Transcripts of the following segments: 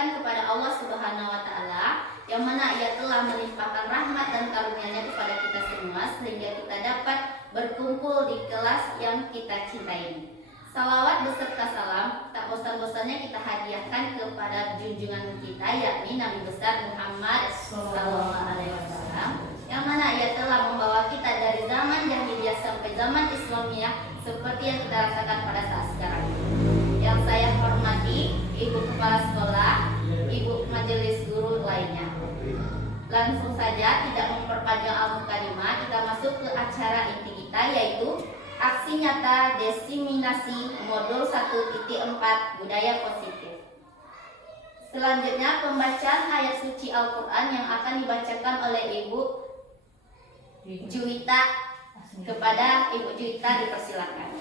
dipanjatkan kepada Allah Subhanahu wa taala, yang mana Ia telah melimpahkan rahmat dan karunia-Nya kepada kita semua sehingga kita dapat berkumpul di kelas yang kita cintai ini. Salawat beserta salam tak bosan-bosannya kita hadiahkan kepada junjungan kita, yakni Nabi besar Muhammad SAW, yang mana Ia telah membawa kita dari zaman jahiliyah sampai zaman Islamiyah seperti yang kita rasakan pada saat sekarang. Yang saya hormati Ibu Kepala Sekolah, Ibu Majelis Guru lainnya. Langsung saja tidak memperpanjang al-mukadimah, kita masuk ke acara inti kita, yaitu aksi nyata diseminasi modul 1.4 budaya positif. Selanjutnya pembacaan ayat suci Al-Quran yang akan dibacakan oleh Ibu Juwita. Kepada Ibu Juwita dipersilakan.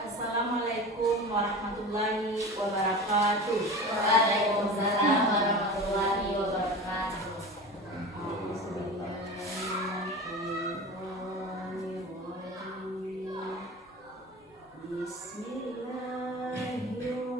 Assalamualaikum warahmatullahi wabarakatuh. Waalaikumsalam warahmatullahi wabarakatuh. Bismillahirrahmanirrahim.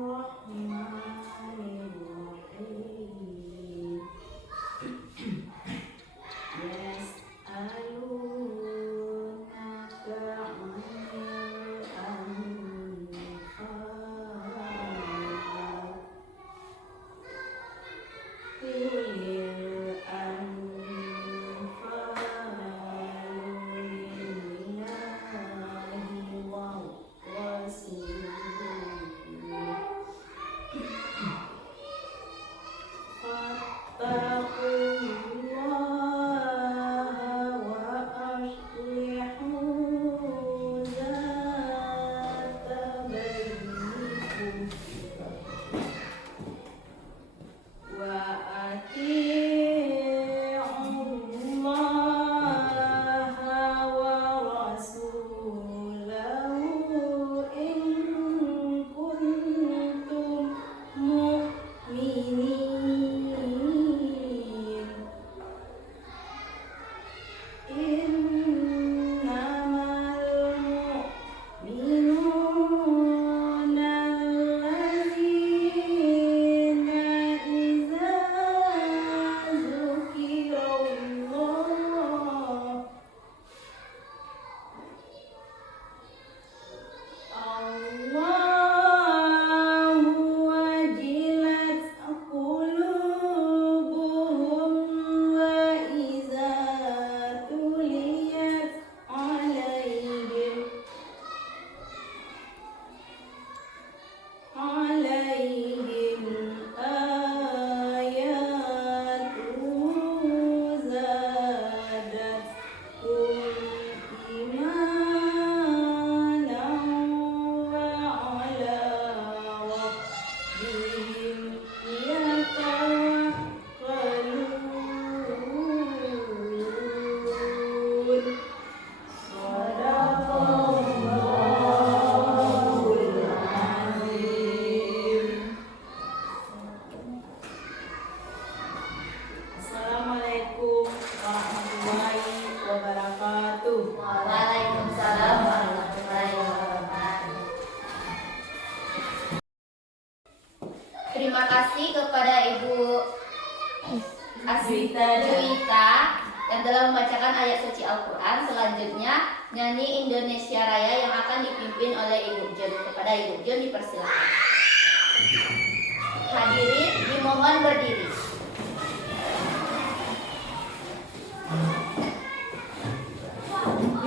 Terima kasih kepada Ibu Juwita yang telah membacakan ayat suci Al-Quran. Selanjutnya nyanyi Indonesia Raya yang akan dipimpin oleh Ibu Jun. Kepada Ibu Jun dipersilakan. Hadirin dimohon berdiri.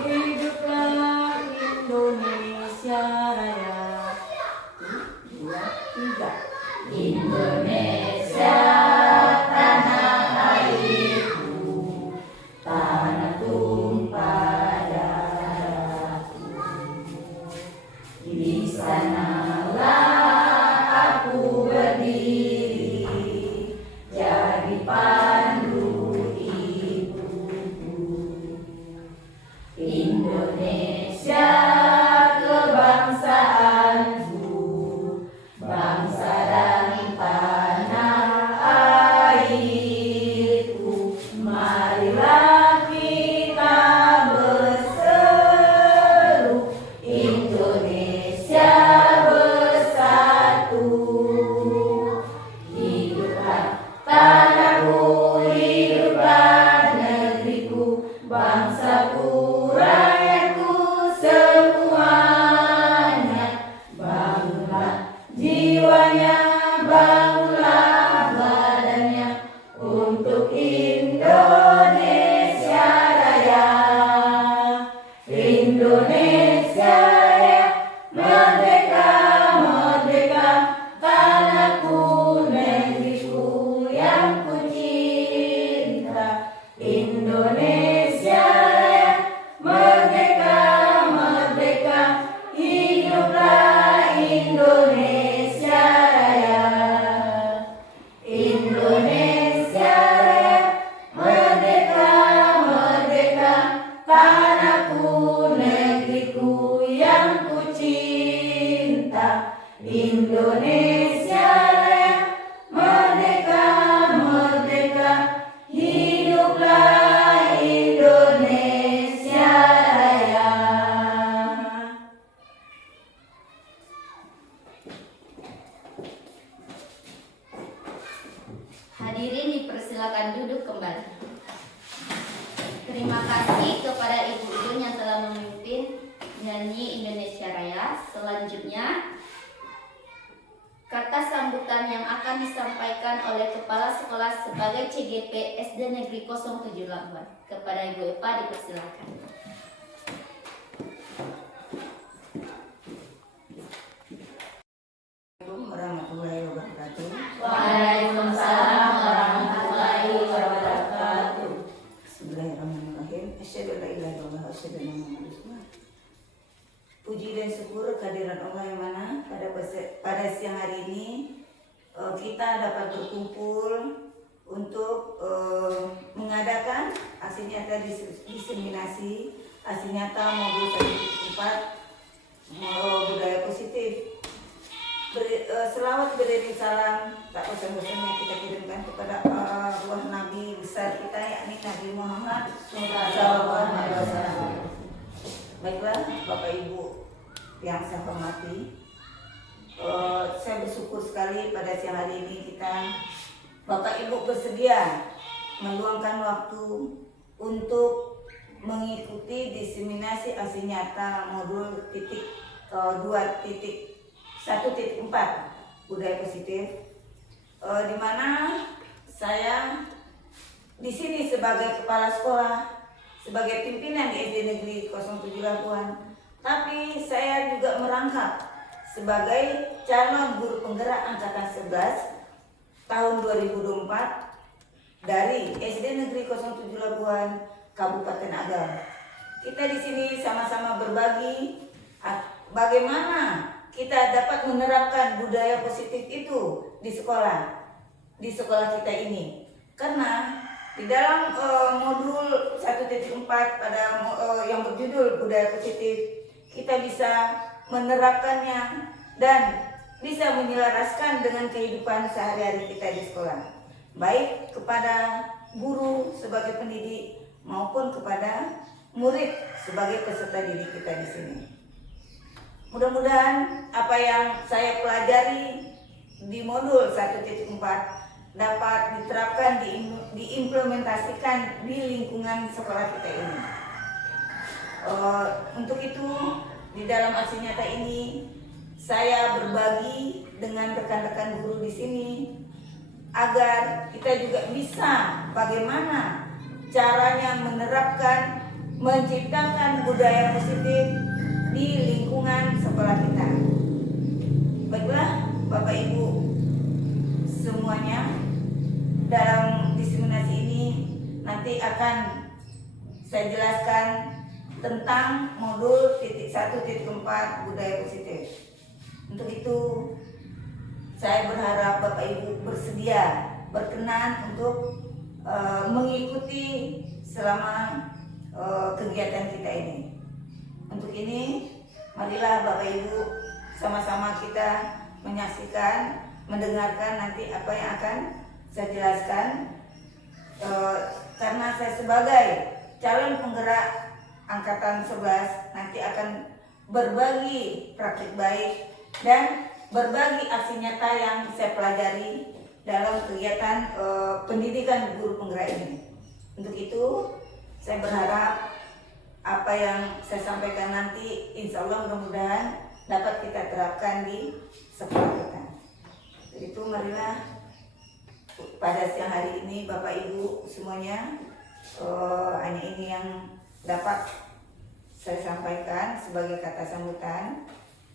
Hiduplah Indonesia Raya. 1, 2, 3. Indonesia tanah airku, tanah tumpah darahku. Di sanalah aku berdiri, jadi pandu ibuku. Indonesia kebangsaanku, bangsa dan tanah airku. Marilah kita berseru, Indonesia bersatu. Hiduplah tanahku, hiduplah negeriku, bangsaku, rakyatku semuanya. Bangunlah jiwanya, bangunlah badannya untuk Indonesia Raya. Indonesia Raya, merdeka, merdeka, tanahku, negeriku yang ku cinta. Indonesia Raya, merdeka, merdeka, hiduplah Indonesia Raya. Indonesia Raya, merdeka, merdeka, tanahku, negeriku yang ku cinta. Indonesia Raya, merdeka, merdeka, hiduplah Indonesia Raya. Hadirin dipersilakan duduk kembali. Terima kasih kepada ibu-ibu yang telah memimpin nyanyi Indonesia Raya. Selanjutnya, kata sambutan yang akan disampaikan oleh Kepala Sekolah sebagai CGP SD Negeri 07 Labuan. Kepada Ibu Epa dipersilakan. Assalamualaikum warahmatullahi wabarakatuh. Waalaikumsalam warahmatullahi wabarakatuh. Bismillahirrahmanirrahim. Asyhadu an la ilaha illallah wa asyhadu anna Muhammadan rasulullah. Puji dan syukur kehadiran Allah yang mana pada siang hari ini kita dapat berkumpul untuk mengadakan aksi nyata diseminasi aksi nyata modul 1.4 budaya positif. Selawat beriring salam tak bosan-bosannya kita kirimkan kepada arwah Nabi besar kita, yakni Nabi Muhammad Sallallahu Alaihi Wasallam. Baiklah Bapak Ibu yang saya hormati, saya bersyukur sekali pada siang hari ini Bapak Ibu bersedia meluangkan waktu untuk mengikuti diseminasi aksi nyata modul 1.4 budaya positif, di mana saya di sini sebagai kepala sekolah, sebagai pimpinan di SD Negeri 07 Labuan, tapi saya juga merangkap sebagai calon guru penggerak angkatan 11 tahun 2024 dari SD Negeri 07 Labuan, Kabupaten Agam. Kita di sini sama-sama berbagi bagaimana kita dapat menerapkan budaya positif itu di sekolah kita ini. Karena di dalam modul 1.4 pada yang berjudul budaya positif, kita bisa menerapkannya dan bisa menyelaraskan dengan kehidupan sehari-hari kita di sekolah, baik kepada guru sebagai pendidik maupun kepada murid sebagai peserta didik kita di sini. Mudah-mudahan apa yang saya pelajari di modul 1.4 dapat diterapkan, diimplementasikan di lingkungan sekolah kita ini. Untuk itu, di dalam aksi nyata ini, saya berbagi dengan rekan-rekan guru di sini agar kita juga bisa bagaimana caranya menerapkan, menciptakan budaya positif di lingkungan sekolah kita. Baiklah Bapak Ibu semuanya, dalam diseminasi ini nanti akan saya jelaskan tentang modul 1.4 budaya positif. Untuk itu saya berharap Bapak Ibu bersedia, berkenan untuk mengikuti selama kegiatan kita ini. Untuk ini, marilah Bapak Ibu sama-sama kita menyaksikan, mendengarkan nanti apa yang akan saya jelaskan. Karena saya sebagai calon penggerak Angkatan 11 nanti akan berbagi praktik baik dan berbagi aksi nyata yang saya pelajari dalam kegiatan pendidikan guru penggerak ini. Untuk itu, saya berharap apa yang saya sampaikan nanti insya Allah mudah-mudahan dapat kita terapkan di sekolah kita. Itu marilah pada siang hari ini Bapak Ibu semuanya, hanya ini yang dapat saya sampaikan sebagai kata sambutan.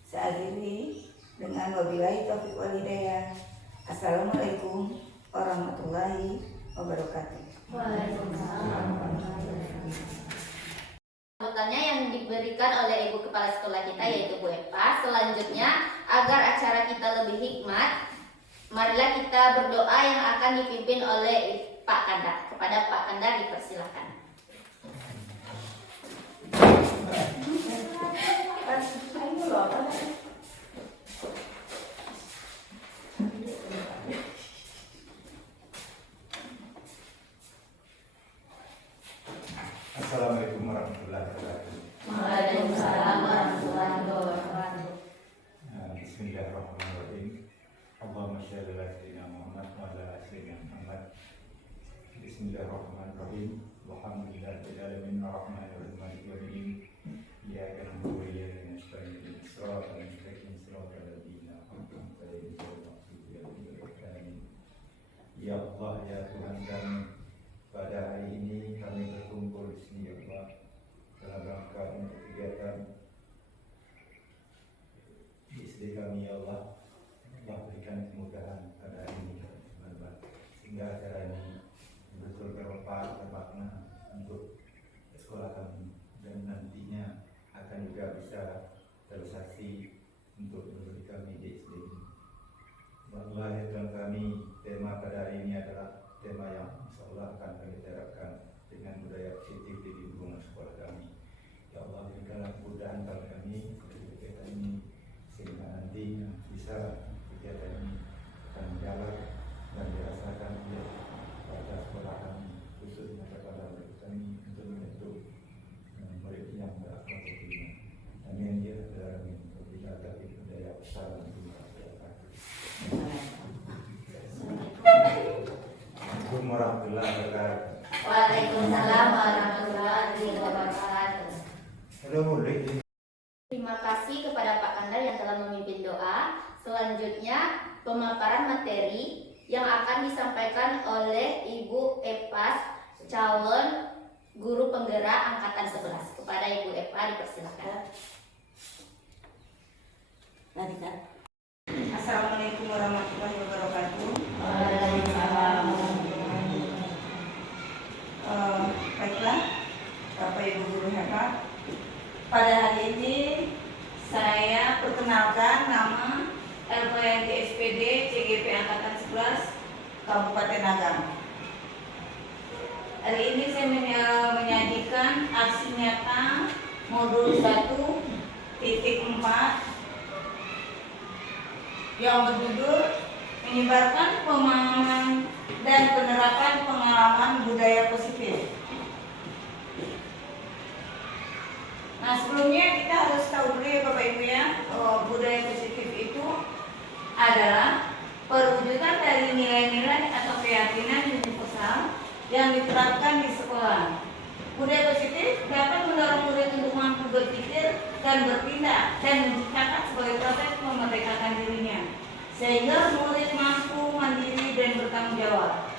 Saya akhiri dengan wabillahi taufiq wal hidayah. Assalamualaikum warahmatullahi wabarakatuh. Sambutannya yang diberikan oleh Ibu Kepala Sekolah kita yaitu Bu Eva. Selanjutnya, agar acara kita lebih hikmat, marilah kita berdoa yang akan dipimpin oleh Pak Kandar. Kepada Pak Kandar dipersilakan. Assalamualaikum warahmatullahi wabarakatuh. Waalaikumsalam warahmatullahi wabarakatuh. Bismillahirrahmanirrahim. Allahumma shalli ala sayyidina Muhammad wa ala ali sayyidina Muhammad. Bismillahirrahmanirrahim. Walhamdulillahil alamin arrahmanir rahim maliki yaumiddin. Iyyaka na'budu wa iyyaka nasta'in ihdinas siratal mustaqim siratal ladzina an'amta alaihim ghairil maghdubi alaihim waladdallin. Ya Allah, ya Tuhan kami, pada hari ini kami berkumpul di sini ya Allah dalam rangka untuk kegiatan di SD kami ya Allah. Allah berikan kemudahan pada hari ini sehingga acara ini betul bermanfaat bermakna untuk sekolah kami dan nantinya akan juga bisa terrealisasi untuk mendidik kami di SD ini. Allah ya Tuhan kami, tema pada hari ini adalah tema yang insyaallah akan kami terapkan dengan budaya positif di lingkungan sekolah kami. Ya Allah, berikanlah kemudahan pada kami untuk kegiatan ini sehingga nantinya bisa kegiatan ini akan jalan dan dirasakan oleh pada sekolah kami, khususnya kepada murid kami untuk membentuk murid yang berakhlak terima. Amin ya rabbal alamin. Wabillahi taufiq wal hidayah. Wassalamualaikum warahmatullahi wabarakatuh. Waalaikumsalam warahmatullahi wabarakatuh. Halo, boleh. Terima kasih kepada Pak Kandar yang telah memimpin doa. Selanjutnya, pemaparan materi yang akan disampaikan oleh Ibu Epas, calon guru penggerak Angkatan 11. Kepada Ibu Epa dipersilakan. Assalamualaikum warahmatullahi wabarakatuh. Waalaikumsalam. Baiklah, Bapak Ibu guru hebat. Pada hari ini saya perkenalkan nama LPNT SPD CGP Angkatan 11 Kabupaten Agam. Hari ini saya menyajikan aksi nyata modul 1.4 yang berjudul menyebarkan pemahaman dan penerapan pengalaman budaya positif. Nah, sebelumnya kita harus tahu dulu ya Bapak Ibu ya, budaya positif itu adalah perwujudan dari nilai-nilai atau keyakinan universal yang diterapkan di sekolah. Budaya positif dapat mendorong murid untuk mampu berpikir dan bertindak dan menciptakan sebagai proses memerdekakan dirinya, sehingga murid mampu mandiri dan bertanggung jawab.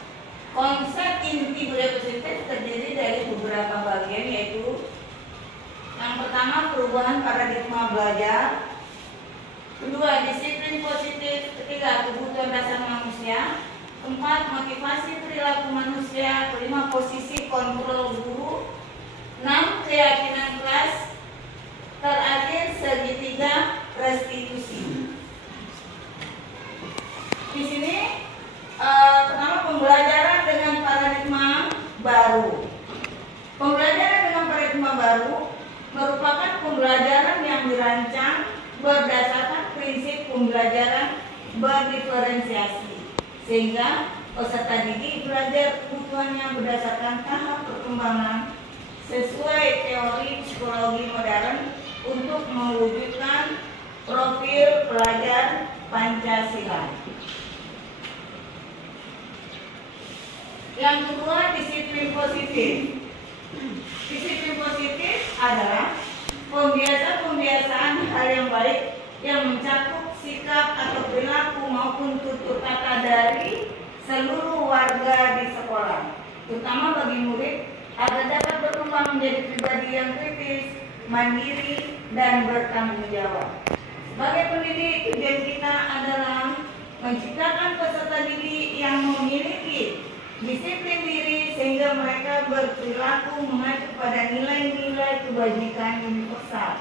Konsep inti budaya positif terdiri dari beberapa bagian, yaitu yang pertama perubahan paradigma belajar, kedua disiplin positif, ketiga kebutuhan dasar manusia, keempat motivasi perilaku manusia, kelima posisi kontrol guru, enam keyakinan kelas, terakhir segitiga restitusi. Di sini pertama pembelajaran dengan paradigma baru. Pembelajaran dengan paradigma pembelajaran berdiferensiasi, sehingga peserta didik belajar kebutuhannya berdasarkan tahap perkembangan sesuai teori psikologi modern untuk mewujudkan profil pelajar Pancasila. Yang kedua, disiplin positif. Disiplin positif adalah pembiasaan hal yang baik yang mencakup sikap atau perilaku maupun tutur kata dari seluruh warga di sekolah, terutama bagi murid agar dapat berkembang menjadi pribadi yang kritis, mandiri, dan bertanggung jawab. Sebagai pendidik, tujuan kita adalah menciptakan peserta didik yang memiliki disiplin diri sehingga mereka berperilaku mengacu pada nilai-nilai kebajikan universal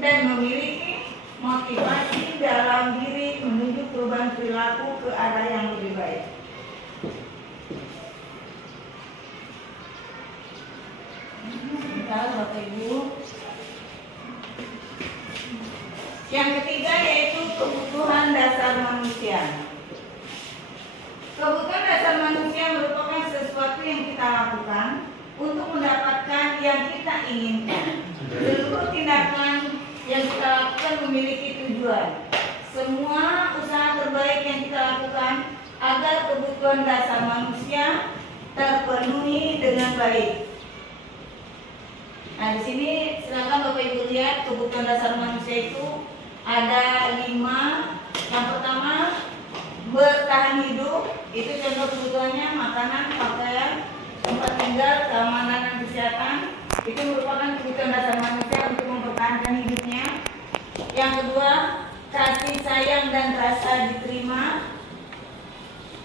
dan memiliki motivasi dalam diri menuju perubahan perilaku ke arah yang lebih baik. Sebentar Bapak Ibu. Yang ketiga yaitu kebutuhan dasar manusia. Kebutuhan dasar manusia merupakan sesuatu yang kita lakukan untuk mendapatkan yang kita inginkan. Seluruh tindakan yang kita lakukan memiliki tujuan. Semua usaha terbaik yang kita lakukan agar kebutuhan dasar manusia terpenuhi dengan baik. Nah, di sini silakan Bapak Ibu lihat kebutuhan dasar manusia itu ada 5. Yang pertama, bertahan hidup. Itu contoh kebutuhannya makanan, pakaian, tempat tinggal, keamanan dan kesehatan. Itu merupakan kebutuhan dasar manusia untuk mempertahankan hidupnya. Yang kedua, kasih sayang dan rasa diterima.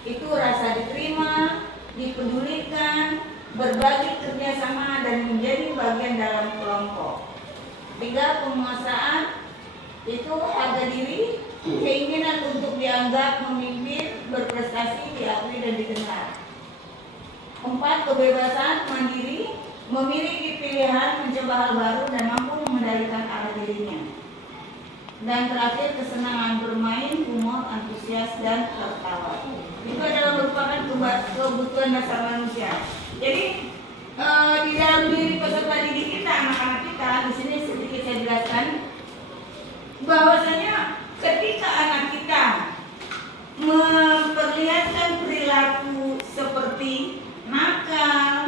Itu rasa diterima, dipedulikan, berbagi kerjasama dan menjadi bagian dalam kelompok. 3, penguasaan. Itu harga diri, keinginan untuk dianggap memimpin, berprestasi, diakui dan didengar. 4, kebebasan, mandiri, memiliki pilihan, mencoba hal baru dan mampu mengendalikan arah dirinya. Dan terakhir, kesenangan bermain, humor, antusias dan tertawa. Itu adalah merupakan kebutuhan dasar manusia. Jadi di dalam diri peserta didik kita, anak-anak kita, di sini sedikit saya jelaskan bahwasanya ketika anak kita memperlihatkan perilaku seperti nakal,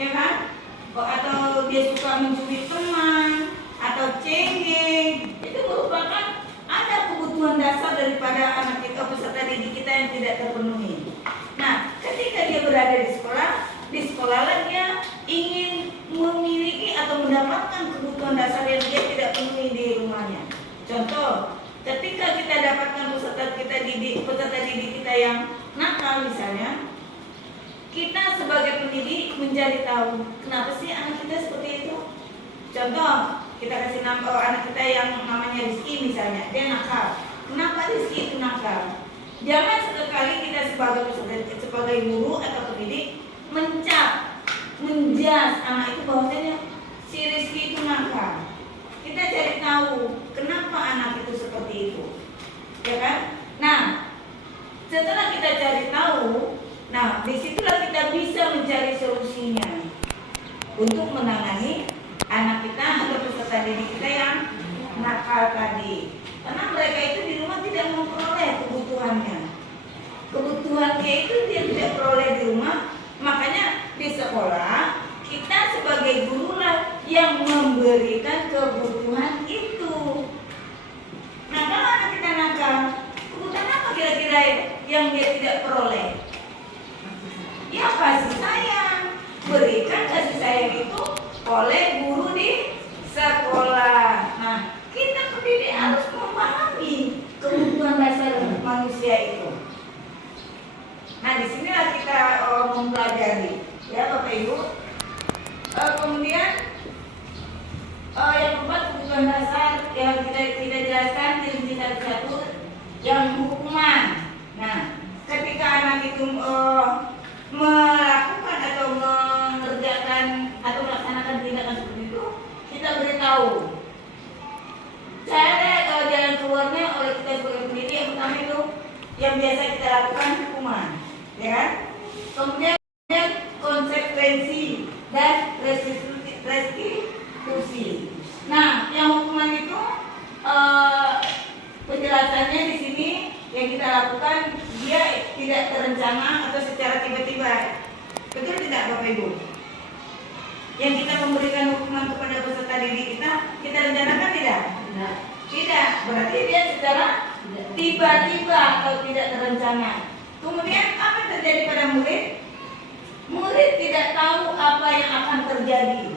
ya kan, atau dia suka mencuri teman atau cengeng, itu merupakan ada kebutuhan dasar daripada anak kita, peserta didik kita yang tidak terpenuhi. Nah, ketika dia berada di sekolah dia ingin memiliki atau mendapatkan kebutuhan dasar yang dia tidak penuhi di rumahnya. Contoh, ketika kita dapatkan peserta didik kita yang nakal misalnya, kita sebagai pendidik mencari tahu kenapa sih anak kita seperti itu. Contoh, kita kasih nama anak kita yang namanya Rizky misalnya, dia nakal. Kenapa Rizky itu nakal? Jangan sekali kita sebagai guru atau pendidik menjas anak itu bahwasanya si Rizky itu nakal. Kita cari tahu kenapa anak itu seperti itu, ya kan? Nah, setelah kita cari tahu, nah disitulah kita bisa mencari solusinya untuk menangani anak kita atau peserta didik kita yang nakal tadi. Karena mereka itu di rumah tidak memperoleh kebutuhannya itu dia tidak peroleh di rumah. Makanya di sekolah kita sebagai guru lah yang memberikan kebutuhan itu. Nah, kalau anak kita nakal, kebutuhan apa kira-kira yang dia tidak peroleh? Ya kasih sayang. Berikan kasih sayang itu oleh guru di sekolah. Nah, kita pendidik harus memahami kebutuhan dasar manusia itu. Nah, disinilah kita mempelajari, ya Bapak Ibu. Kemudian yang keempat, kebutuhan dasar yang kita jelaskan di satu yang hukuman. Nah, ketika anak itu melakukan atau mengerjakan atau melaksanakan tindakan seperti itu, kita beritahu. Cara jalan keluarnya oleh kita sebagai pendidik yang biasa kita lakukan hukuman, ya kan? Kemudian konsekuensi dan restitusi. Nah, yang hukuman itu penjelasannya di sini yang kita lakukan dia tidak terencana atau secara tiba-tiba. Betul tidak Bapak Ibu? Yang kita memberikan hukuman kepada peserta didik kita rencanakan tidak? Tidak. Berarti dia secara tiba-tiba atau tidak terencana. Kemudian apa yang terjadi pada murid? Murid tidak tahu apa yang akan terjadi.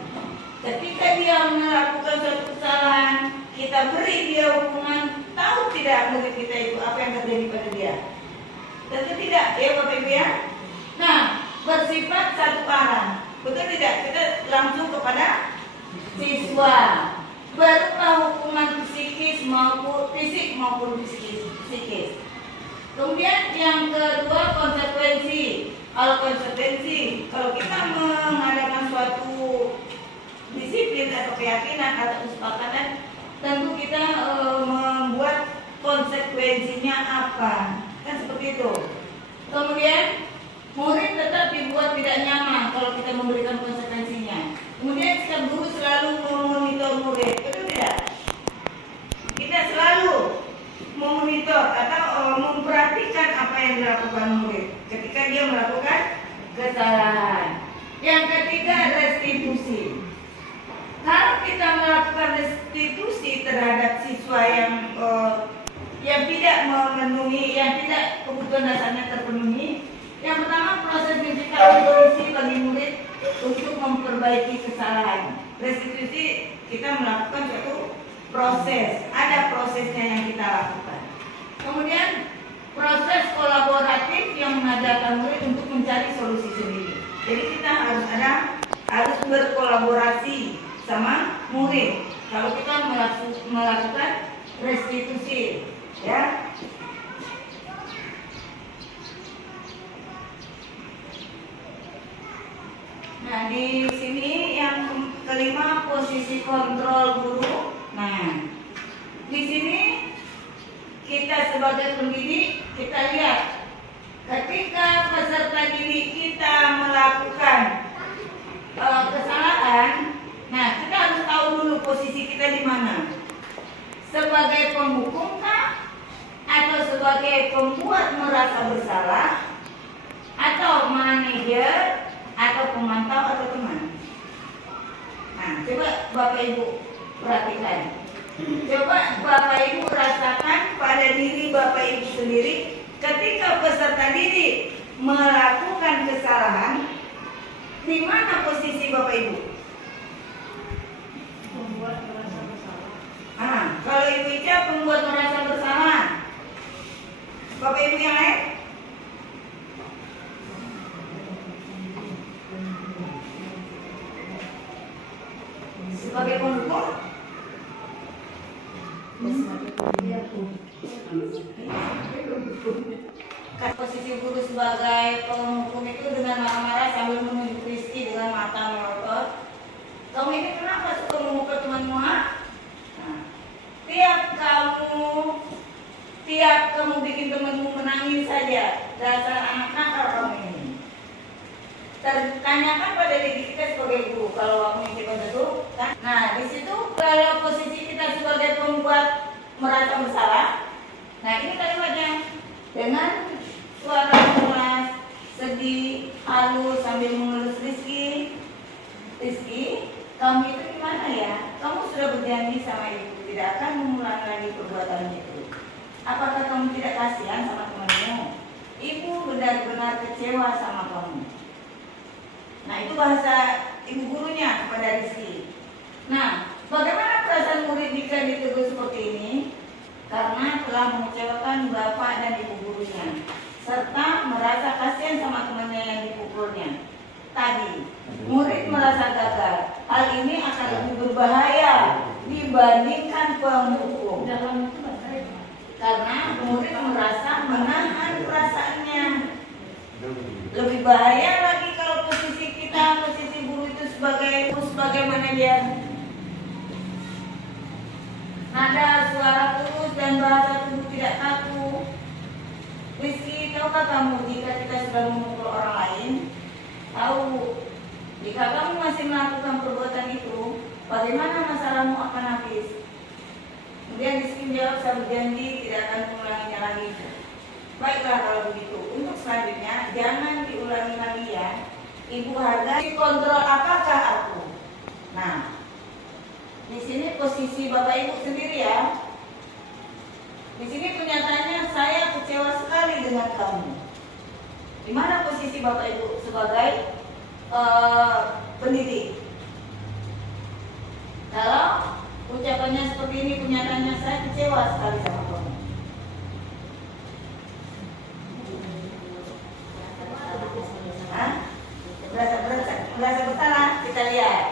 Ketika dia melakukan suatu kesalahan, kita beri dia hukuman, tahu tidak murid kita itu apa yang terjadi pada dia? Tentu tidak, ya Bapak Ibu ya. Nah, bersifat satu arah. Betul tidak? Kita langsung kepada siswa. Berupa hukuman psikis maupun fisik maupun psikis. Kemudian yang kedua konsekuensi. Kalau kita mengadakan suatu disiplin atau keyakinan atau kesepakatan, tentu kita membuat konsekuensinya apa, kan seperti itu. Kemudian murid tetap dibuat tidak nyaman kalau kita memberikan konsekuensinya. Kemudian sikap guru selalu memonitor murid, betul tidak? Kita selalu memonitor atau memperhatikan apa yang dilakukan murid ketika dia melakukan kesalahan. Yang ketiga, restitusi. Kalau kita melakukan restitusi terhadap siswa yang tidak memenuhi, yang tidak kebutuhan dasarnya terpenuhi, yang pertama proses menciptakan kondisi bagi murid untuk memperbaiki kesalahan. Restitusi kita melakukan suatu proses, ada prosesnya yang kita lakukan. Kemudian proses kolaboratif yang mengajarkan murid untuk mencari solusi sendiri. Jadi kita harus berkolaborasi sama murid kalau kita melakukan restitusi, ya. Nah, di sini yang kelima posisi kontrol guru. Nah, di sini kita sebagai pendidik kita lihat ketika peserta didik kita melakukan kesalahan. Nah, kita harus tahu dulu posisi kita di mana. Sebagai penghukum kah? Atau sebagai pembuat merasa bersalah? Atau manajer? Atau pemantau atau teman? Nah, coba Bapak Ibu perhatikan. Coba Bapak Ibu rasakan pada diri Bapak Ibu sendiri ketika peserta didik melakukan kesalahan, di mana posisi Bapak Ibu? Membuat merasa bersalah. Kalau Ibu Ica membuat merasa bersalah. Bapak Ibu yang lain? Sebagai penghukum? Posisi guru sebagai penghukum itu dengan marah-marah sambil menunjuk Rizky dengan mata melotot. Kamu ini kenapa suka memukul temanmu? Tiap kamu bikin temanmu menangis saja, dasar anak nakal kamu ini. Tanyakan pada diri kita sebagai guru kalau waktu kita itu kan. Nah, di situ kalau posisi kita sebagai pembuat merasa bersalah. Nah, ini kalimatnya dengan suara keras, sedih, halus sambil mengelus Rizky, kamu itu gimana ya? Kamu sudah berjanji sama ibu tidak akan mengulang lagi perbuatan itu. Apakah kamu tidak kasihan sama temanmu? Ibu benar-benar kecewa sama kamu. Nah, itu bahasa ibu gurunya kepada Rizky. Nah, bagaimana perasaan murid jika ditegur seperti ini? Karena telah mengecewakan bapak dan ibu gurunya, serta merasa kasihan sama temannya yang dipukulnya. Tadi, murid merasa gagal. Hal ini akan lebih berbahaya dibandingkan penghukum. Karena murid merasa menahan perasaannya. Lebih bahaya lagi kalau posisi guru itu sebagai manajer. Nada suara terus dan bahasa tubuh tidak kaku. tahukah kamu jika kita sudah memukul orang lain? Tahu. Jika kamu masih melakukan perbuatan itu, bagaimana masalahmu akan habis? Kemudian di sini jawab, saya berjanji tidak akan mengulanginya lagi. Baiklah kalau begitu. Untuk selanjutnya jangan diulangi lagi ya. Ibu hargai kontrol apakah aku? Nah, di sini posisi Bapak Ibu sendiri ya. Di sini kenyataannya saya kecewa sekali dengan kamu. Di mana posisi Bapak Ibu sebagai pendidik? Kalau ucapannya seperti ini, kenyataannya saya kecewa sekali sama kamu. Hah? Berasa bersalah? Kita lihat.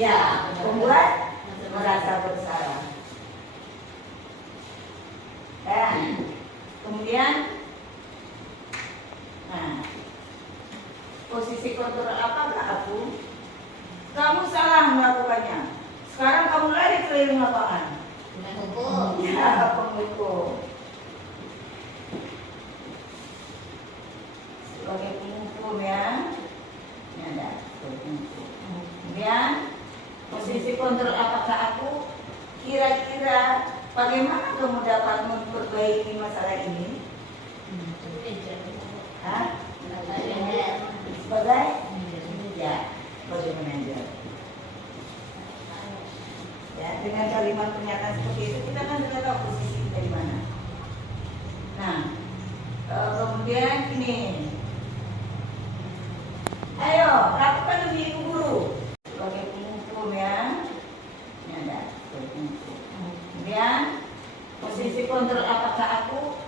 Ya, pembuat merasa bersalah. Dan kemudian, nah, posisi kontrol apakah aku? Kamu salah melakukannya. Sekarang kamu lari keliling lapangan. Pemukul. Ya, pemukul. Sebagai pemukul ya. Ini ada pemukul. Kemudian posisi kontrol apakah aku? Kira-kira bagaimana kamu dapat memperbaiki masalah ini? Hah? Sebagai? Ya, sebagai manajer. Ya, dengan kalimat pernyataan seperti itu kita kan sudah tahu posisi kita di mana. Nah, kemudian ini, ayo lakukan demi ibu guru sebagai penghukum ya. Ini ada sebagai penghukum. Kemudian posisi kontrol apakah aku?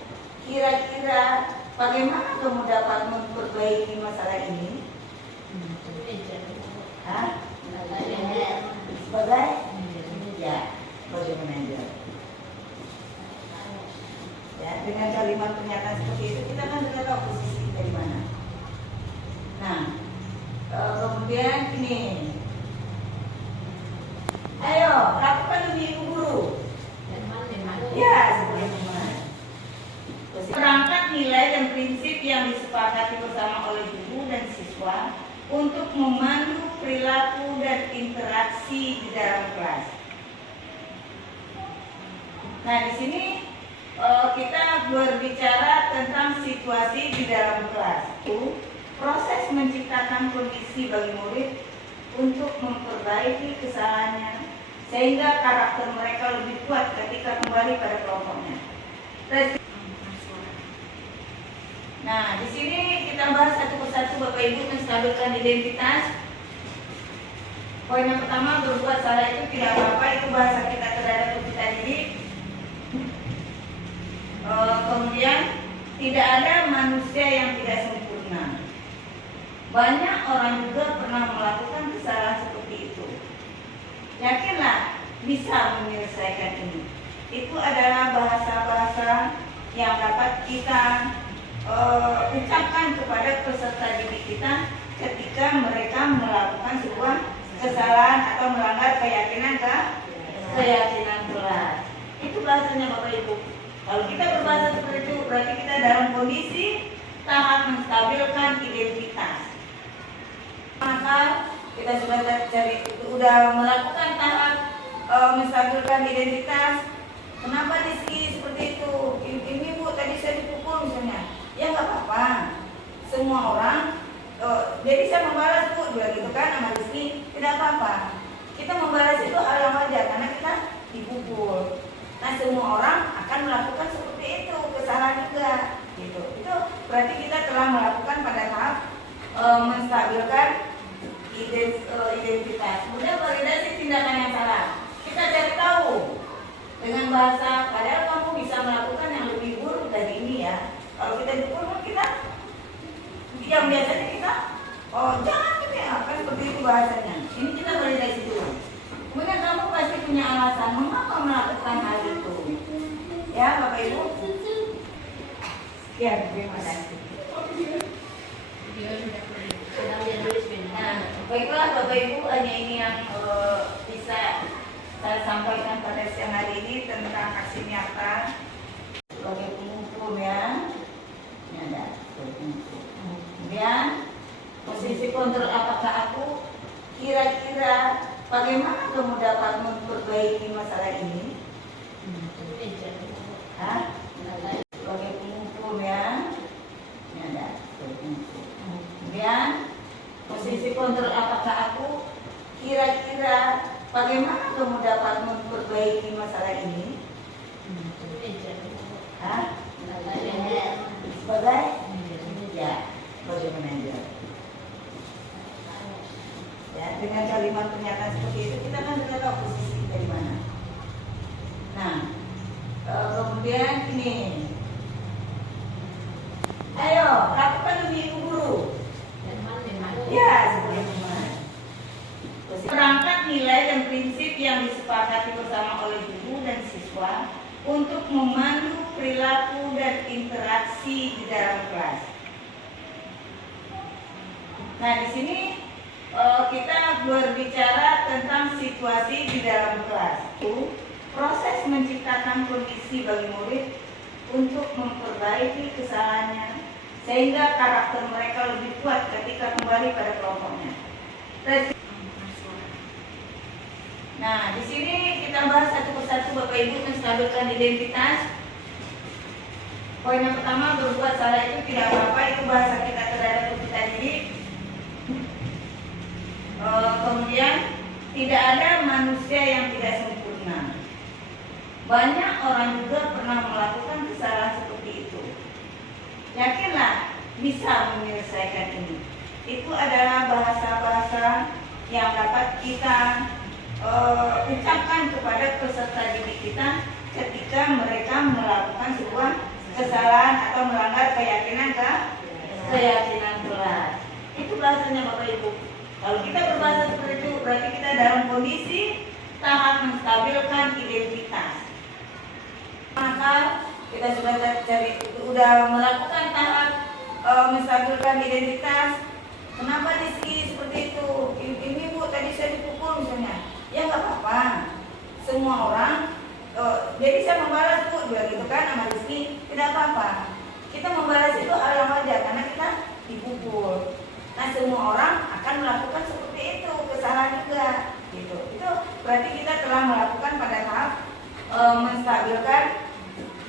Kira-kira bagaimana kamu dapat memperbaiki masalah ini? Hah? Sebagai? Ya, sebagai manajer. Ya, dengan kalimat pernyataan seperti itu kita kan sudah tahu posisi kita di mana. Nah, kemudian ini, ayo lakukan demi ibu guru. Ya, sebagai teman. Perangkat nilai dan prinsip yang disepakati bersama oleh guru dan siswa untuk memandu perilaku dan interaksi di dalam kelas. Nah, di sini kita berbicara tentang situasi di dalam kelas. Proses menciptakan kondisi bagi murid untuk memperbaiki kesalahannya sehingga karakter mereka lebih kuat ketika kembali pada kelompoknya. Nah, di sini kita bahas satu persatu Bapak Ibu menstabilkan identitas. Poin yang pertama, berbuat salah itu tidak apa-apa, itu bahasa kita terhadap kita didik. Kemudian tidak ada manusia yang tidak sempurna. Banyak orang juga pernah melakukan kesalahan seperti itu. Yakinlah bisa menyelesaikan ini. Itu adalah bahasa-bahasa yang dapat kita ucapkan kepada peserta didik kita ketika mereka melakukan sebuah kesalahan atau melanggar keyakinan kelas. Itu bahasanya Bapak Ibu. Kalau kita berbahasa seperti itu berarti kita dalam kondisi tahap menstabilkan identitas. Maka kita sudah melakukan tahap menstabilkan identitas. Kenapa Rizky seperti itu? Ini Bu, tadi saya dipukul misalnya. Ya nggak apa-apa. Semua orang. Jadi saya membalas Bu, bilang gitu kan sama Rizky. Tidak apa-apa. Kita membalas itu hal yang wajar karena kita dipukul. Nah, semua orang akan melakukan seperti itu, kesalahan juga. Gitu. Itu berarti kita telah melakukan pada tahap menstabilkan identitas. Kemudian validasi tindakan yang salah. Kita cari tahu dengan bahasa, padahal kamu bisa melakukan yang lebih buruk dari ini ya. Kalau kita dipukul, kita yang biasanya kita, oh jangan gitu ya, kan seperti itu bahasanya. Ini kita validasi dulu. Kemudian kamu pasti punya alasan mengapa melakukan hal itu. Ya Bapak Ibu. Ya, terima kasih. Nah, baiklah Bapak Ibu, hanya ini yang bisa saya sampaikan pada siang hari ini tentang aksi nyata berhukum ya. Ini ada berhukum. Kemudian posisi kontrol, apakah aku kira-kira bagaimana kamu dapat memperbaiki masalah ini? Hah? Sebagai penghukum ya. Ini ada penghukum. Kemudian posisi kontrol, apakah aku kira-kira bagaimana kamu dapat memperbaiki masalah ini? Hah? Sebagai ya, sebagai manajer. Ya, dengan kalimat pernyataan seperti itu kita kan sudah tahu posisi kita di mana. Nah, kemudian ini, ayo lakukan lebih ibu guru. Ya, sebagai teman. Perangkat nilai dan prinsip yang disepakati bersama oleh guru dan siswa untuk memandu perilaku dan interaksi di dalam kelas. Nah, di sini kita berbicara tentang situasi di dalam kelas. Proses menciptakan kondisi bagi murid untuk memperbaiki kesalahannya sehingga karakter mereka lebih kuat ketika kembali pada kelompoknya. Nah, di sini kita bahas satu persatu Bapak Ibu menstabilkan identitas. Poin yang pertama, berbuat salah itu tidak apa-apa, itu bahasa kita terhadap kita diri. Kemudian tidak ada manusia yang tidak sempurna. Banyak orang juga pernah melakukan kesalahan seperti itu. Yakinlah bisa menyelesaikan ini. Itu adalah bahasa-bahasa yang dapat kita ucapkan kepada peserta didik kita ketika mereka melakukan sebuah kesalahan atau melanggar keyakinan kelas. Itu bahasanya Bapak Ibu. Kalau kita berbahasa seperti itu berarti kita dalam kondisi tahap menstabilkan identitas. Maka kita sudah melakukan tahap menstabilkan identitas. Kenapa Rizky seperti itu? Ini Bu tadi saya dipukul misalnya. Ya nggak apa-apa. Semua orang jadi saya membalas Bu bilang gitu kan sama Rizky, tidak apa-apa. Kita membalas itu hal yang wajar karena kita dipukul. Nah, semua orang akan melakukan seperti itu, kesalahan juga gitu. Itu berarti kita telah melakukan pada tahap menstabilkan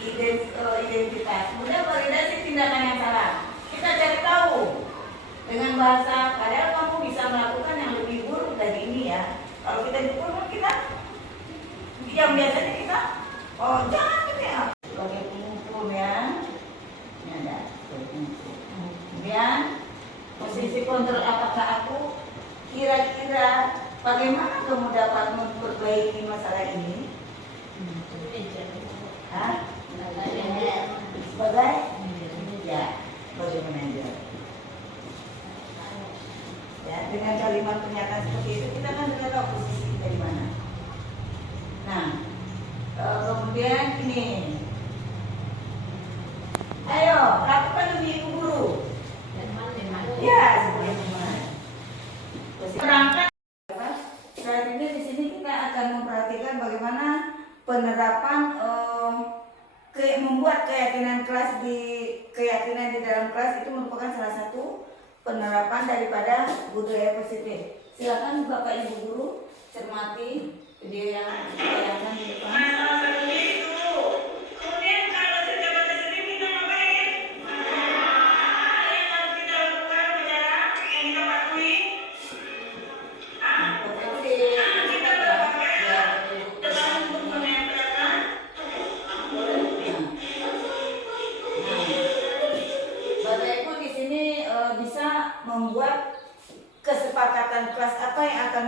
identitas. Kemudian validasi tindakan yang salah. Kita cari tahu dengan bahasa, padahal kamu bisa melakukan yang lebih buruk dari ini ya. Kalau kita dipukul kita yang biasanya kita jangan gitu ya. Sebagai penghukum ya. Ini ada penghukum. Kemudian posisi kontrol, apakah aku kira-kira bagaimana kamu dapat memperbaiki masalah ini? Hah? Sebagai ya, sebagai manajer. Ya, dengan kalimat pernyataan seperti itu kita kan sudah tahu posisi kita di mana. Nah, kemudian ini, ayo lakukan lebih ibu guru. Ya, sebagai teman. Perangkat. Saat ini di sini kita akan memperhatikan bagaimana penerapan membuat keyakinan di dalam kelas itu merupakan salah satu penerapan daripada budaya positif. Silakan Bapak Ibu guru cermati video yang ditayangkan di depan. Kemudian kalau sudah batas ini kita ngapain? Yang harus kita lakukan adalah yang kita patuhi. Kita berpakai dengan untuk menempelkan. Bapak Ibu di sini bisa membuat kesepakatan kelas apa yang akan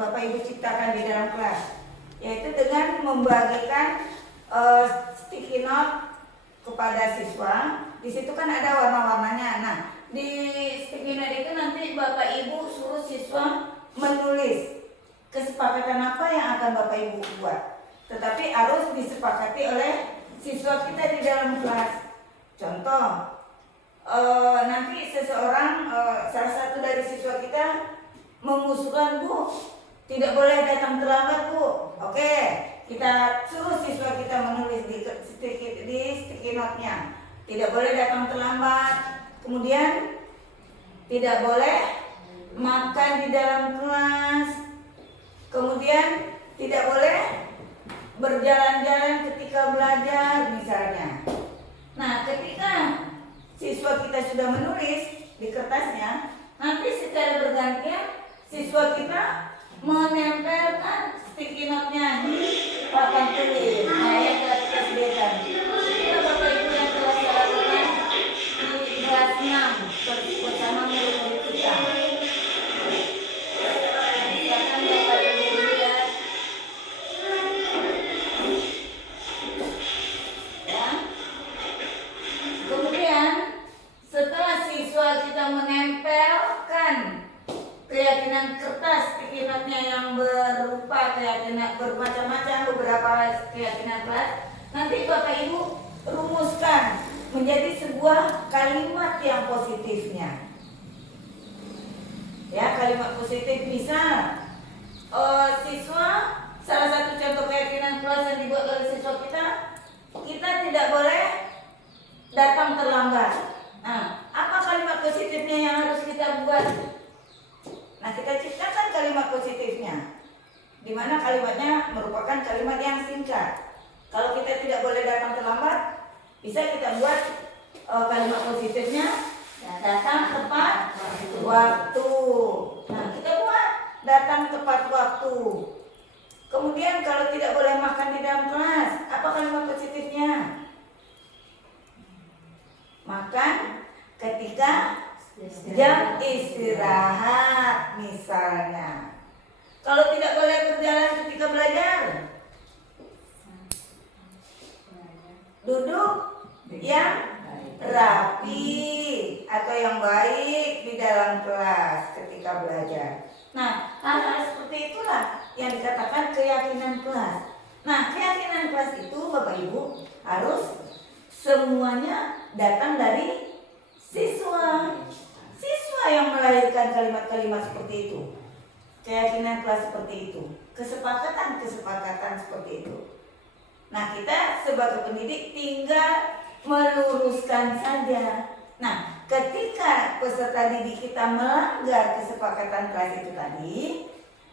Bapak Ibu ciptakan di dalam kelas, yaitu dengan membagikan sticky note kepada siswa. Di situ kan ada warna-warnanya. Nah, di sticky note itu nanti Bapak Ibu suruh siswa menulis kesepakatan apa yang akan Bapak Ibu buat, tetapi harus disepakati oleh siswa kita di dalam kelas. Contoh, nanti seseorang, salah satu dari siswa kita mengusulkan, Bu, tidak boleh datang terlambat, Bu. Oke, kita suruh siswa kita menulis di sticky note-nya. tidak boleh datang terlambat. Kemudian tidak boleh makan di dalam kelas. Kemudian tidak boleh berjalan-jalan ketika belajar misalnya. Nah, ketika siswa kita sudah menulis di kertasnya, nanti secara bergantian siswa kita menempelkan sticky note-nya di papan tulis. Nah, yang telah kita sediakan. Kita Bapak Ibu yang telah saya lakukan di kelas 6 bersama murid-murid kita. Silakan Bapak Ibu lihat. Ya. Kemudian setelah siswa kita menempelkan keyakinan kertas sticky note-nya yang berupa keyakinan bermacam-macam, beberapa keyakinan kelas, nanti Bapak Ibu rumuskan menjadi sebuah kalimat yang positifnya. Ya, kalimat positif misal siswa, salah satu contoh keyakinan kelas yang dibuat oleh siswa kita tidak boleh datang terlambat. Nah, apa kalimat positifnya yang harus kita buat? Nah, kita ciptakan kalimat positifnya, di mana kalimatnya merupakan kalimat yang singkat. Kalau kita tidak boleh datang terlambat, bisa kita buat kalimat positifnya datang tepat waktu. Nah, kita buat datang tepat waktu. Kemudian kalau tidak boleh makan di dalam kelas, apa kalimat positifnya? Makan ketika jam istirahat misalnya. Kalau tidak boleh berjalan ketika belajar, duduk yang rapi atau yang baik di dalam kelas ketika belajar. Nah, hal-hal seperti itulah yang dikatakan keyakinan kelas. Nah, keyakinan kelas itu Bapak Ibu harus semuanya datang dari siswa. Siswa yang melahirkan kalimat-kalimat seperti itu. Keyakinan kelas seperti itu. Kesepakatan seperti itu. Nah, kita sebagai pendidik tinggal meluruskan saja. Nah, ketika peserta didik kita melanggar kesepakatan kelas itu tadi,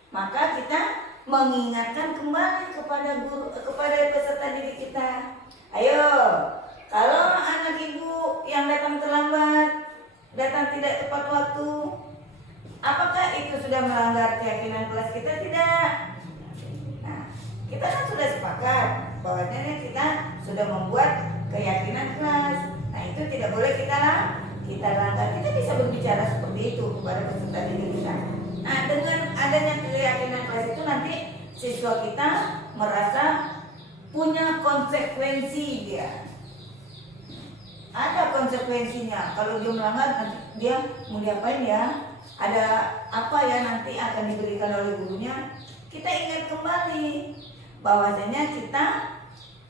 maka kita mengingatkan kembali kepada peserta didik kita. Ayo, kalau anak ibu yang datang terlambat, datang tidak tepat waktu, apakah itu sudah melanggar keyakinan kelas kita? Tidak. Nah, kita kan sudah sepakat bahwasanya kita sudah membuat keyakinan kelas. Nah, itu tidak boleh kita langgar. Kita bisa berbicara seperti itu kepada peserta didik kita. Nah, dengan adanya keyakinan kelas itu nanti siswa kita merasa punya konsekuensi dia. Ada konsekuensinya. Kalau dia melanggar, nanti dia mau diapain ya? Ada apa ya nanti akan diberikan oleh gurunya? Kita ingat kembali bahwasanya kita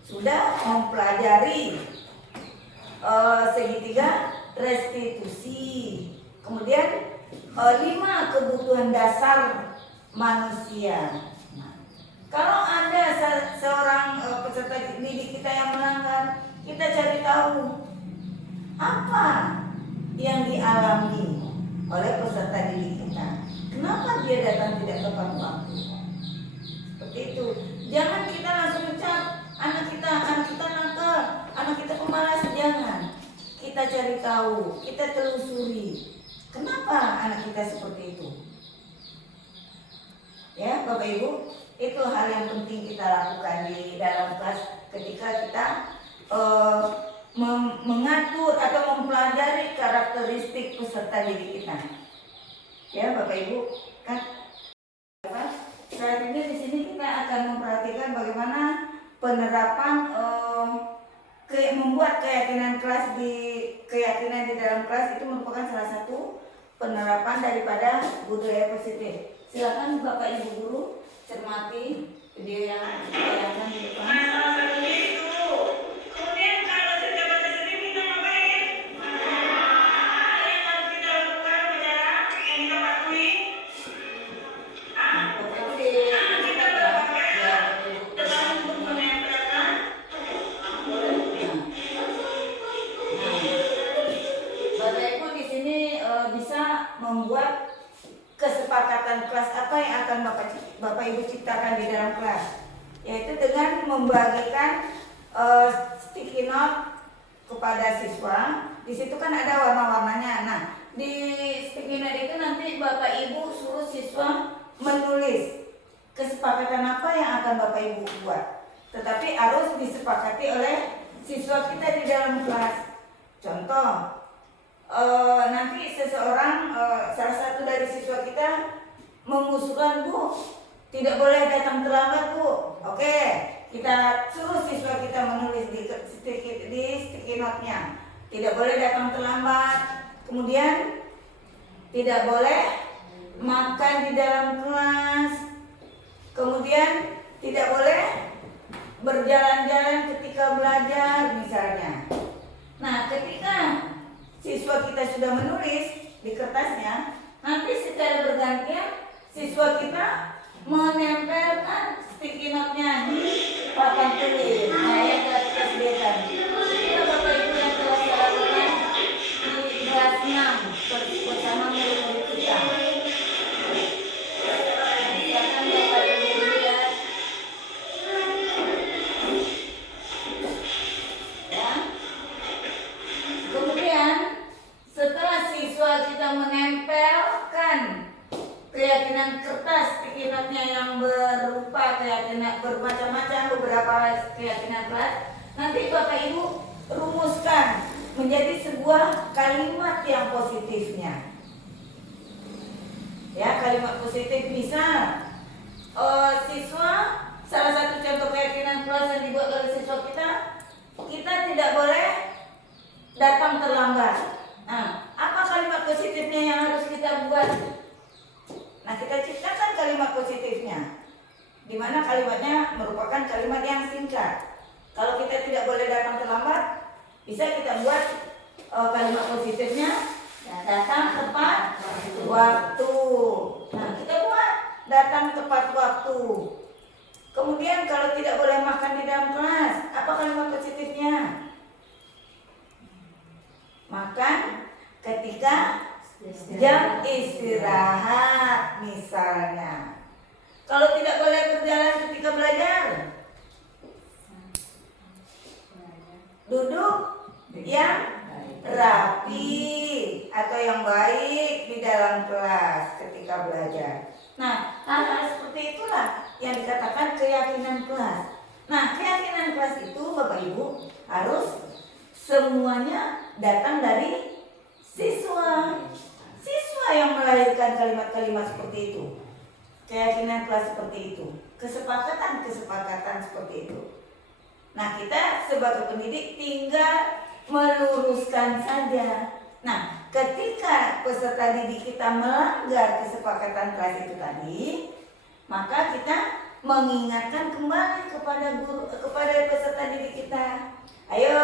sudah mempelajari segitiga restitusi. Kemudian 5 kebutuhan dasar manusia. Nah, kalau ada seorang peserta didik kita yang melanggar, kita cari tahu apa yang dialami oleh peserta didik kita. Kenapa dia datang tidak tepat waktu? Seperti itu. Jangan kita langsung mencap anak kita nakal, anak kita pemalas. Jangan. Kita cari tahu, kita telusuri. Kenapa anak kita seperti itu? Ya, Bapak Ibu, itu hal yang penting kita lakukan di dalam kelas ketika kita mengatur atau mempelajari karakteristik peserta didik kita. Ya, Bapak Ibu, kan saat ini di sini kita akan memperhatikan bagaimana penerapan membuat keyakinan di dalam kelas itu merupakan salah satu penerapan daripada budaya positif. Silakan Bapak Ibu guru cermati video yang ditayangkan di depan. Nah, Bapak Ibu ciptakan di dalam kelas, yaitu dengan membagikan sticky note kepada siswa. Di situ kan ada warna-warnanya. Nah, di sticky note itu nanti Bapak Ibu suruh siswa menulis kesepakatan apa yang akan Bapak Ibu buat. Tetapi harus disepakati oleh siswa kita di dalam kelas. Contoh, nanti seseorang, salah satu dari siswa kita mengusulkan, Bu, tidak boleh datang terlambat, Bu. Oke, kita suruh siswa kita menulis di sticky note-nya. Tidak boleh datang terlambat. Kemudian tidak boleh makan di dalam kelas. Kemudian tidak boleh berjalan-jalan ketika belajar misalnya. Nah, ketika siswa kita sudah menulis di kertasnya, nanti secara bergantian siswa kita menempelkan sticky note-nya di papan tulis. Nah, yang telah kita sediakan. Itulah Bapak Ibu yang telah saya lakukan di kelas 6 bersama murid-murid kita. Silakan Bapak Ibu lihat. Ya. Kemudian setelah siswa kita menempelkan keyakinan kertas sticky note-nya yang berupa keyakinan bermacam-macam, beberapa keyakinan kelas, nanti Bapak Ibu rumuskan menjadi sebuah kalimat yang positifnya. Ya, kalimat positif misal siswa, salah satu contoh keyakinan kelas yang dibuat oleh siswa kita tidak boleh datang terlambat. Nah, apa kalimat positifnya yang harus kita buat? Nah, kita ciptakan kalimat positifnya, di mana kalimatnya merupakan kalimat yang singkat. Kalau kita tidak boleh datang terlambat, bisa kita buat kalimat positifnya datang tepat waktu. Nah, kita buat datang tepat waktu. Kemudian kalau tidak boleh makan di dalam kelas, apa kalimat positifnya? Makan ketika jam istirahat misalnya. Kalau tidak boleh berjalan ketika belajar, duduk yang rapi atau yang baik di dalam kelas ketika belajar. Nah, hal-hal seperti itulah yang dikatakan keyakinan kelas. Nah, keyakinan kelas itu Bapak Ibu harus semuanya datang dari siswa. Siswa yang melahirkan kalimat-kalimat seperti itu. Keyakinan kelas seperti itu. Kesepakatan seperti itu. Nah, kita sebagai pendidik tinggal meluruskan saja. Nah, ketika peserta didik kita melanggar kesepakatan kelas itu tadi, maka kita mengingatkan kembali kepada peserta didik kita. Ayo,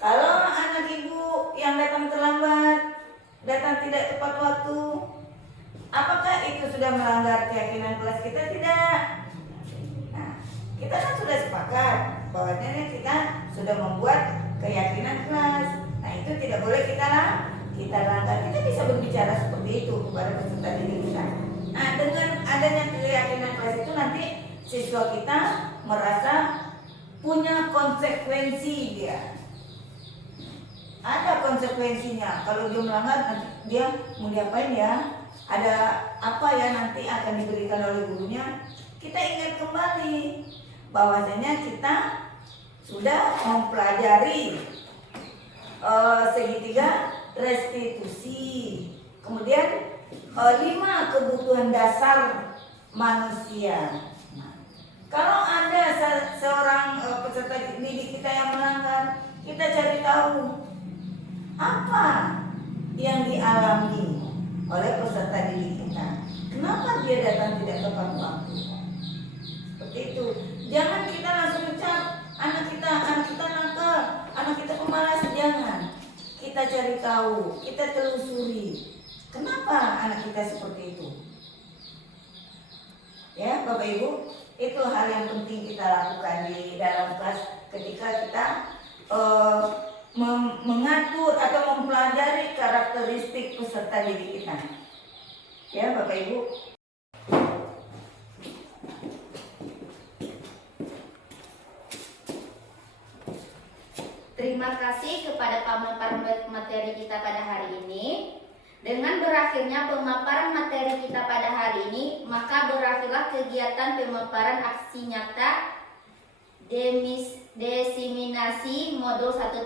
kalau anak ibu yang datang terlambat, datang tidak tepat waktu, apakah itu sudah melanggar keyakinan kelas kita? Tidak. Nah, kita kan sudah sepakat bahwasanya kita sudah membuat keyakinan kelas. Nah, itu tidak boleh kita langgar. Kita bisa berbicara seperti itu kepada peserta didik kita. Nah, dengan adanya keyakinan kelas itu nanti siswa kita merasa punya konsekuensi dia. Ada konsekuensinya. Kalau dia melanggar, nanti dia mau diapain ya? Ada apa ya nanti akan diberikan oleh gurunya? Kita ingat kembali bahwasanya kita sudah mempelajari segitiga restitusi, kemudian 5 kebutuhan dasar manusia. Nah, kalau ada seorang peserta didik kita yang melanggar, kita cari tahu apa yang dialami oleh peserta didik kita. Kenapa dia datang tidak tepat waktu? Seperti itu. Jangan kita langsung ucap anak kita nakal, anak kita pemalas. Jangan. Kita cari tahu, kita telusuri. Kenapa anak kita seperti itu? Ya, Bapak Ibu, itu hal yang penting kita lakukan di dalam kelas ketika kita mengatur atau mempelajari karakteristik peserta didik kita. Ya, Bapak Ibu. Terima kasih kepada pemaparan materi kita pada hari ini. Dengan berakhirnya pemaparan materi kita pada hari ini, maka berakhirlah kegiatan pemaparan aksi nyata desiminasi modul 1.4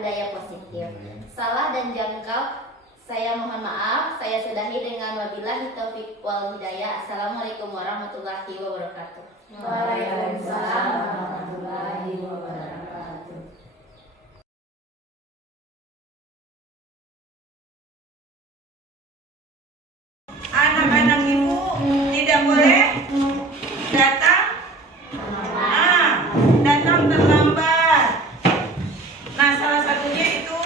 budaya positif. Salah dan jangkau saya mohon maaf. Saya sudahi dengan wabillahi taufiq wal hidayah. Assalamualaikum warahmatullahi wabarakatuh. Waalaikumsalam warahmatullahi wabarakatuh. Anak-anak ibu tidak boleh datang datang terlambat. Nah, salah satunya itu.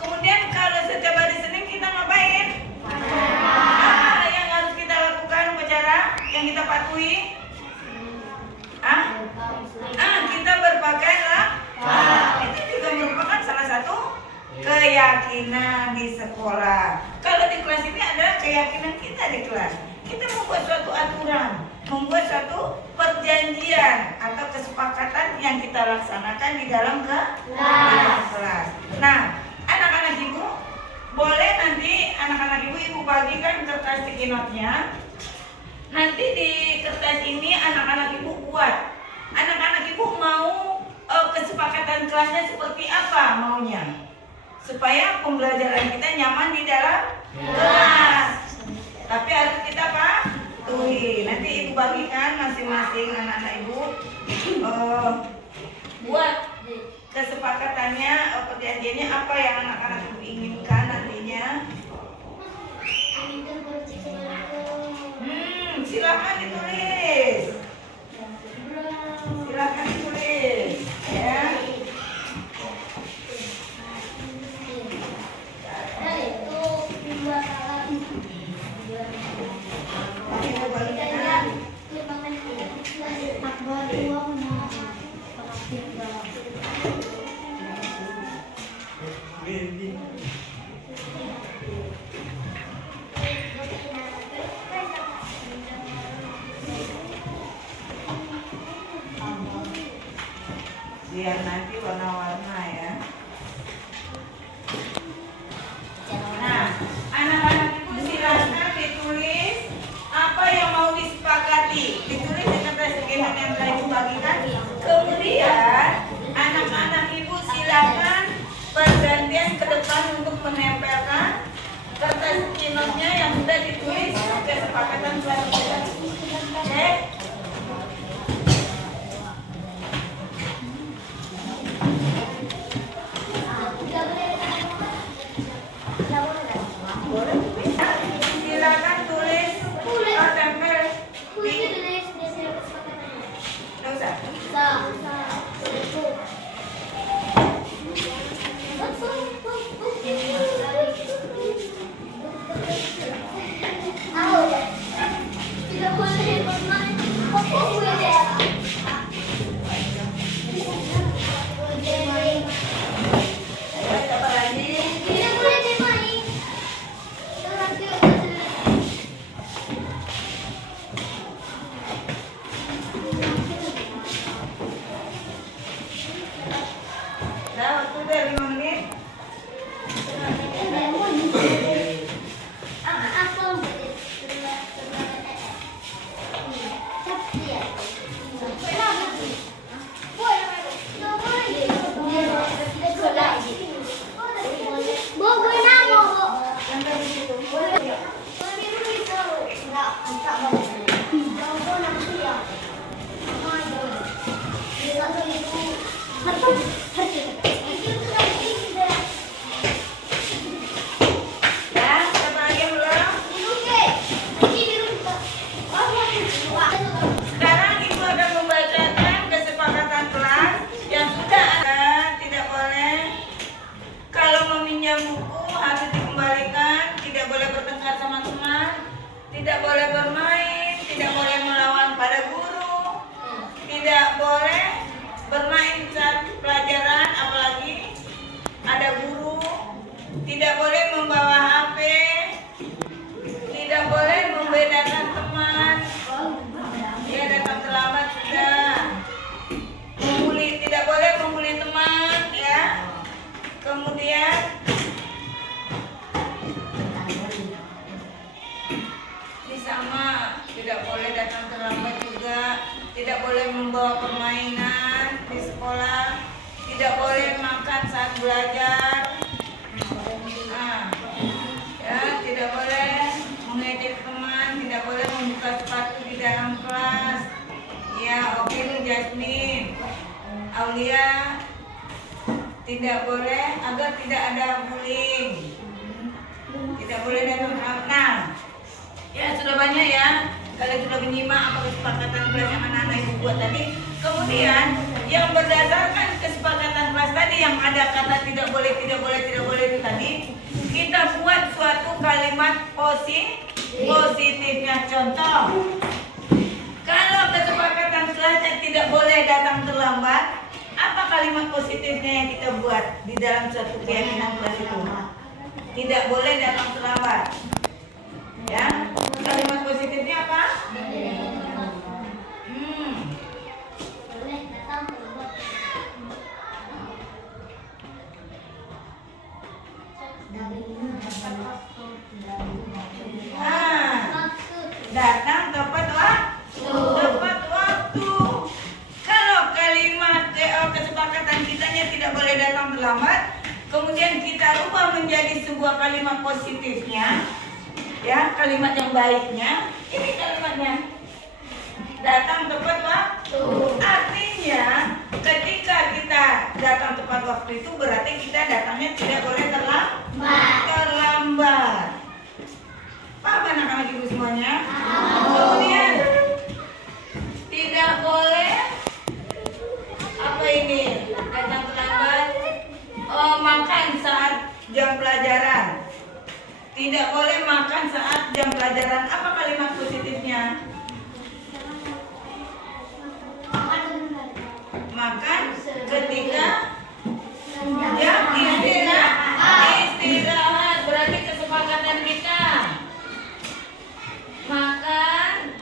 Kemudian kalau setiap hari Senin kita ngapain? Apa yang harus kita lakukan upacara yang kita patuhi? Kita berpakaianlah. Itu juga merupakan salah satu keyakinan di sekolah. Kalau di kelas ini adalah keyakinan kita di kelas. Kita membuat suatu aturan, membuat suatu perjanjian atau kesepakatan yang kita laksanakan di dalam kelas. Nah, anak-anak ibu boleh nanti anak-anak ibu bagikan kertas sticky note-nya. Nanti di kertas ini anak-anak ibu buat. Anak-anak ibu mau kesepakatan kelasnya seperti apa maunya, supaya pembelajaran kita nyaman di dalam kelas. Tapi harus kita patuhi. Nanti ibu bagikan masing-masing anak-anak ibu buat kesepakatannya, perjanjiannya apa yang anak-anak ibu inginkan nantinya. Silakan ditulis. Silakan ditulis, ya. Biar nanti warna-warna ya. Nah, anak-anak ibu silakan ditulis apa yang mau disepakati. Ditulis di kertas yang telah ibu bagikan. Kemudian anak-anak ibu silakan bergantian ke depan untuk menempelkan kertas kinotnya yang sudah ditulis kesepakatan selanjutnya. Oke? Silakan tulis tempel di. Nggak usah. Apa lagi? Nah, waktu udah 5 menit. Ya, siapa lagi yang belum? Sekarang ibu akan membacakan kesepakatan kelas yang sudah ada. Tidak boleh kalau meminjam buku harus dikembalikan, tidak boleh bertengkar sama teman, tidak boleh bermain, tidak boleh melawan pada guru, tidak boleh bermain saat pelajaran apalagi ada guru, tidak boleh membawa HP, tidak boleh membedakan teman. Dia datang terlambat sudah. Tidak boleh membuli teman, ya. datang terlambat juga, tidak boleh membawa permainan di sekolah, tidak boleh makan saat belajar. Nah, ya, tidak boleh mengejek teman, tidak boleh membuka sepatu di dalam kelas. Ya, oke Jasmine, Aulia, tidak boleh agar tidak ada bullying. Tidak boleh datang nah. Ya, sudah banyak ya. Kalian sudah menyimak apa kesepakatan kelas yang anak-anak ibu buat tadi. Kemudian yang berdasarkan kesepakatan kelas tadi yang ada kata tidak boleh itu tadi, kita buat suatu kalimat positifnya. Contoh, kalau kesepakatan kelasnya tidak boleh datang terlambat, apa kalimat positifnya yang kita buat di dalam suatu keyakinan kelas itu? Tidak boleh datang terlambat. Ya, kalimat positifnya apa? Datang tepat waktu. Kalau kalimat kesepakatan kitanya tidak boleh datang terlambat, kemudian kita rubah menjadi sebuah kalimat positifnya, ya, kalimat yang baiknya. Ini kalimatnya, datang tepat waktu. Artinya ketika kita datang tepat waktu itu berarti kita datangnya tidak boleh terlambat. Paham anak-anak ibu semuanya? Kemudian tidak boleh apa ini datang terlambat, makan saat jam pelajaran. Tidak boleh makan saat jam pelajaran. Apa kalimat positifnya? Makan ketika jam istirahat. Berarti kesepakatan kita makan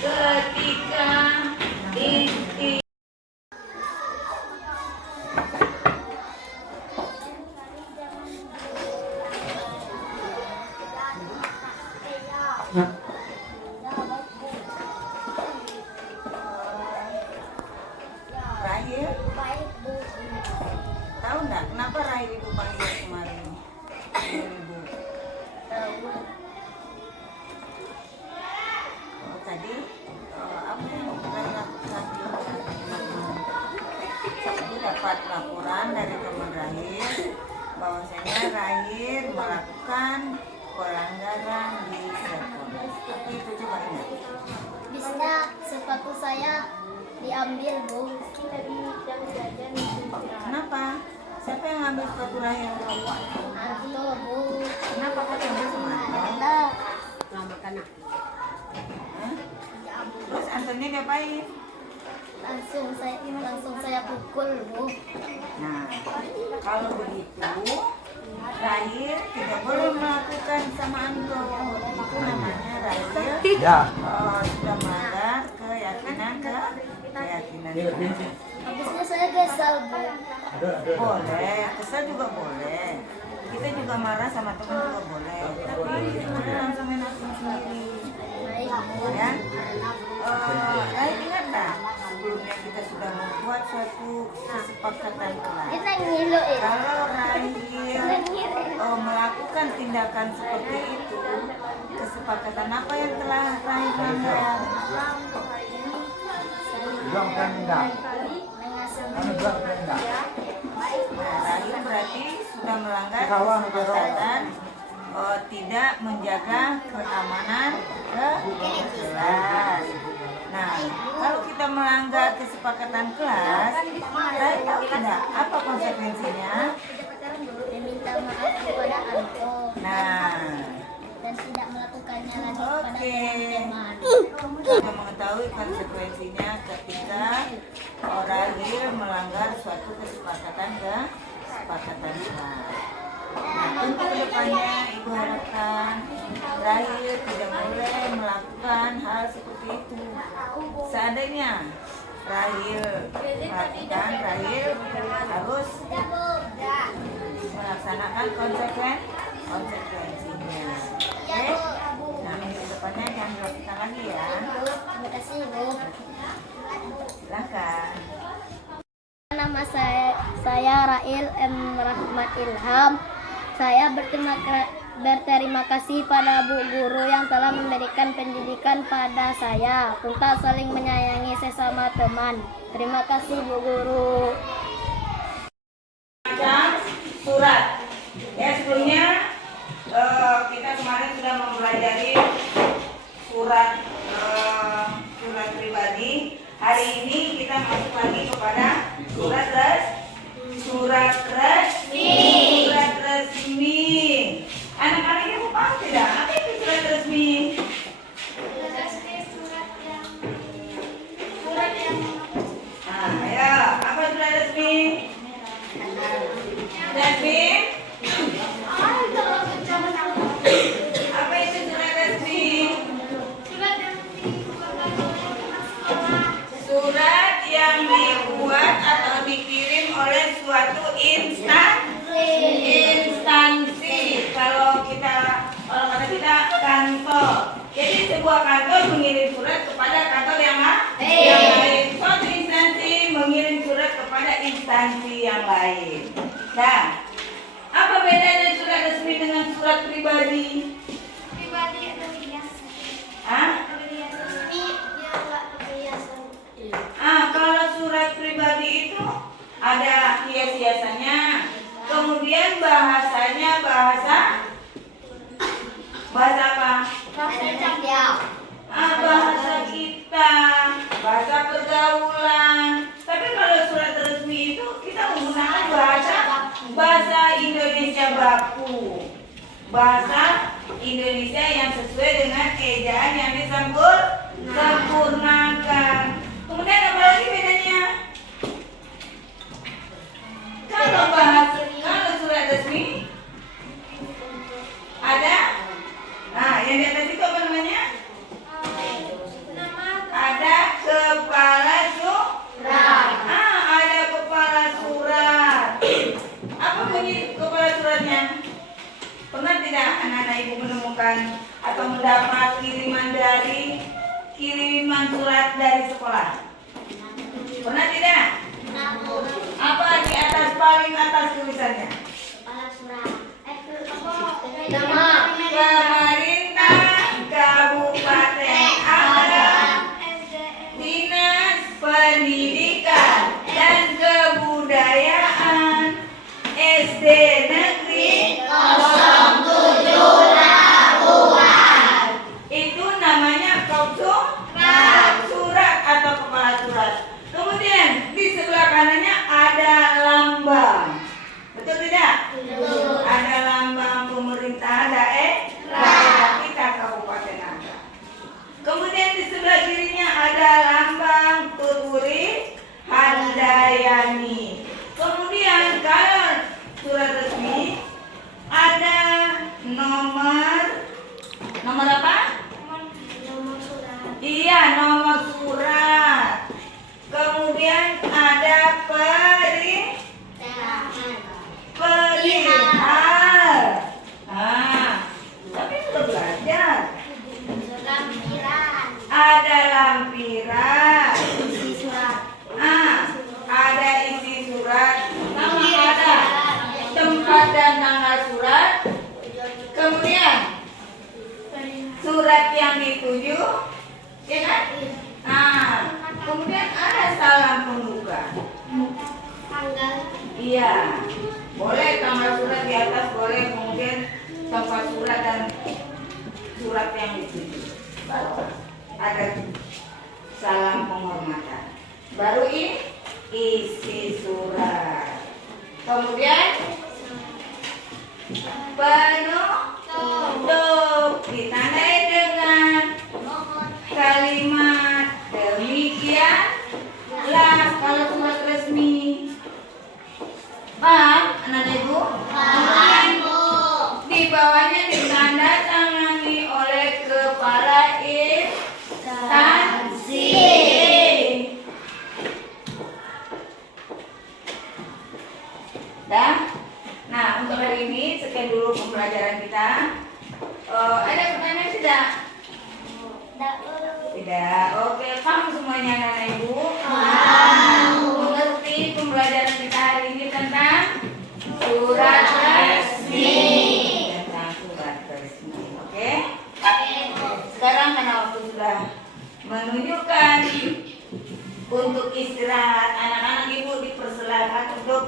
ketika istirahat. Rahil, tahu nggak kenapa Rahil ibu panggil kemarin? Ibu. Oh, tadi apa yang Rahil lakukan? Ibu dapat laporan dari teman Rahil bahwasanya Rahil melakukan pelanggaran di sekolah. Apa itu, coba ingat? Bisnya sepatu saya diambil, Bu. Kenapa? Siapa yang ngambil sepatu Rahil? Anto, Bu. Kenapa kau ambil sama Anto? Ada. Hah? Terus Antonya diapain? Langsung saya pukul, Bu. Nah, kalau begitu Rahil tidak boleh melakukan sama Anto. Itu namanya Rahil sudah melanggar keyakinan. Habisnya saya kesal, Bu. Boleh, kesal juga boleh. Kita juga marah sama teman juga boleh. Tapi kita langsung langsung sendiri. Baik, Bu. Ya. Rahil ingat tak? Sebelumnya kita sudah membuat suatu kesepakatan kelas. Kita ngilu, Kalau Rahil melakukan tindakan seperti itu, kesepakatan apa yang telah Rahil langgar? Rahil berarti sudah melanggar kesepakatan tidak menjaga keamanan kelas. Nah, kalau kita melanggar kesepakatan kelas, Rahil tahu tidak apa konsekuensinya? Meminta maaf kepada Anto Nah, dan tidak melakukannya lagi kepada oke. teman-teman. Kita mengetahui konsekuensinya ketika Rahil melanggar suatu kesepakatan kelas. Nah, untuk kedepannya Ibu harapkan Rahil tidak boleh melakukan hal seperti itu. Seandainya Rahil melakukan, Rahil harus melaksanakan konsekuensinya. Oke? Nah, kedepannya jangan dilakukan lagi ya. saya Rail M. Rahmat Ilham. Saya berterima kasih pada Bu Guru yang telah memberikan pendidikan pada saya untuk saling menyayangi sesama teman. Terima kasih Bu Guru. Macam surat. Ya, sebelumnya kita kemarin sudah mempelajari surat pribadi. Hari ini kita masuk lagi kepada surat resmi. Surat resmi. Anak-anak ini paham tidak? Apa itu surat resmi? Ya, apa surat resmi? Resmi? Apa itu surat resmi? Surat yang dibuat atau dikirim oleh suatu instansi. Kalau kata kita kantor. Jadi sebuah kantor mengirim surat kepada kantor yang lain. Suatu instansi mengirim surat kepada instansi yang lain. Nah, apa bedanya surat resmi dengan surat pribadi? Kalau surat pribadi itu ada hias-hiasannya, kemudian bahasanya bahasa apa? Bahasa kita, bahasa pergaulan. Tapi kalau surat resmi itu kita menggunakan bahasa Indonesia baku, bahasa Indonesia yang sesuai dengan ejaan yang disempurnakan. Kemudian apa lagi bedanya? Kalau surat resmi ada, yang di atas itu apa namanya? Ada kepala surat. Ada kepala surat. Apa bunyi kepala suratnya? Pernah tidak anak-anak ibu menemukan atau mendapat kiriman surat dari sekolah? Pernah tidak? Apa di atas paling atas tulisannya? Nama pemerintah kabupaten ada Dinas Pendidikan dan Kebudayaan SD Negeri 07 Labuan. Itu namanya surat atau kepala surat. Kemudian di sebelah kanannya ada lambang. Betul tidak? Betul. Ada lambang pemerintah daerah kita Kabupaten Agam. Kemudian di sebelah kirinya ada lambang Tuturi Handayani. Kemudian kalau surat resmi ada nomor apa? Iya, nomor surat. Kemudian ada perihal. Tapi sudah belajar. Ada lampiran. Isi surat. Ada isi surat. Ada tempat dan tanggal surat. Kemudian surat yang dituju, ya kan? Kemudian ada salam pembuka. Iya, boleh tanggal surat di atas, boleh kemudian tempat surat dan surat yang dituju. Baru ada salam penghormatan. Baru ini isi surat. Kemudian penutup ditandai dengan kalimat demikianlah kalau surat resmi. Paham anak ibu? Paham. Di bawahnya ditandatangani oleh kepala instansi. Nah, untuk hari ini sekian dulu pembelajaran kita. Ada pertanyaan tidak? Tidak. Oke, paham semuanya anak ibu? Paham. Mengerti pembelajaran kita hari ini tentang kewajiban untuk istirahat. Anak-anak ibu dipersilakan untuk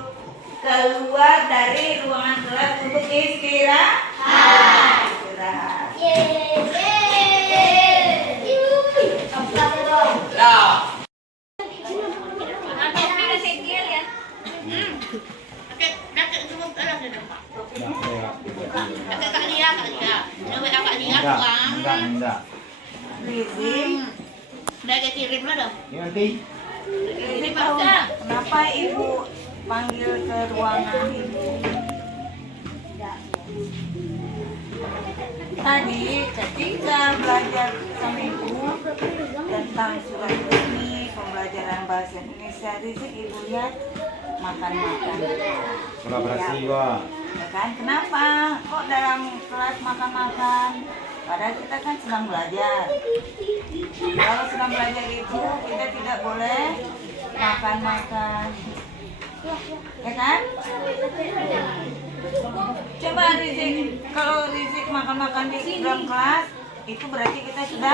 keluar dari ruangan kelas untuk istirahat. Istirahat. Enggak. Rizik, kirim lah dong. Ini nanti. Rizik tahu kenapa ibu panggil ke ruangan ibu? Tadi ketika belajar sama ibu tentang surat resmi pembelajaran bahasa Indonesia, Rizik ibu lihat makan-makan. Kolaborasi gua. Ya kan? Kenapa? Kok dalam kelas makan-makan? Padahal kita kan sedang belajar. Kalau sedang belajar itu kita tidak boleh makan-makan. Ya kan? Coba Rizik, kalau Rizik makan-makan di dalam kelas, itu berarti kita sudah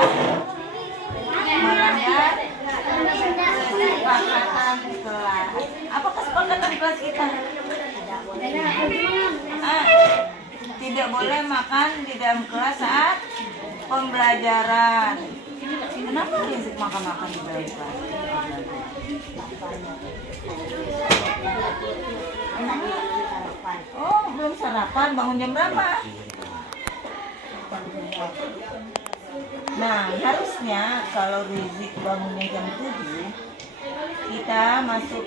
melanggar kesepakatan kelas. Apa kesepakatan kelas kita? Tidak boleh makan di dalam kelas saat pembelajaran. Kenapa Rizik makan-makan di dalam kelas? Oh, belum sarapan. Bangun jam berapa? Nah, harusnya kalau Rizik bangunnya jam 7, kita masuk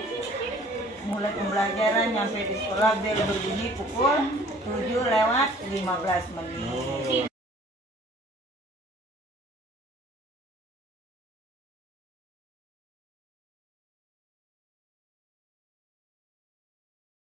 mulai pembelajaran nyampe di sekolah bel berbunyi pukul 7 lewat 15 menit.